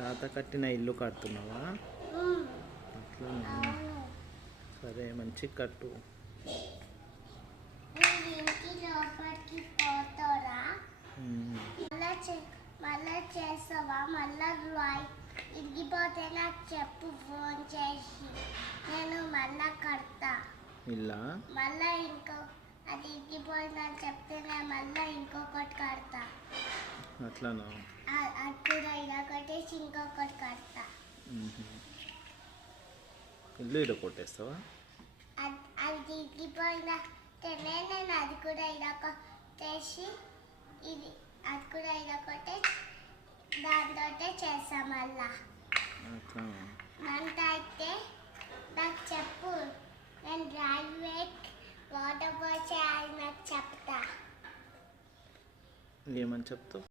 తాత కట్టిన ఇల్లు కడుతున్నావా? అట్లా సరే, మంచి కట్టు. మళ్ళా చేస్తావా? మళ్ళా ఇరిగిపోతే నాకు చెప్పు ఫోన్ చేసి, నేను మళ్ళా కడతా ఇల్లా. మళ్ళా అది ఇరిగిపోయిందని చెప్తే నేను మళ్ళా ఇంకొకటి కడతా. అట్లానా? అది కూడా ఇలా కట్టేసి ఇంకొకటి కడతా. ఇల్లు ఇలా కొట్టేస్తావా? అది ఇరిగిపోయిందంటేనే నేను అది కూడా ఇలా కొట్టేసి అది కూడా ఇలా కొట్టేసి దాంతో చేస్తా మళ్ళా. దాంతో అయితే నాకు చెప్పు, నేను డ్రైవేట్ వాటర్ పోసి నాకు చెప్తా. ఏమని చెప్తావు?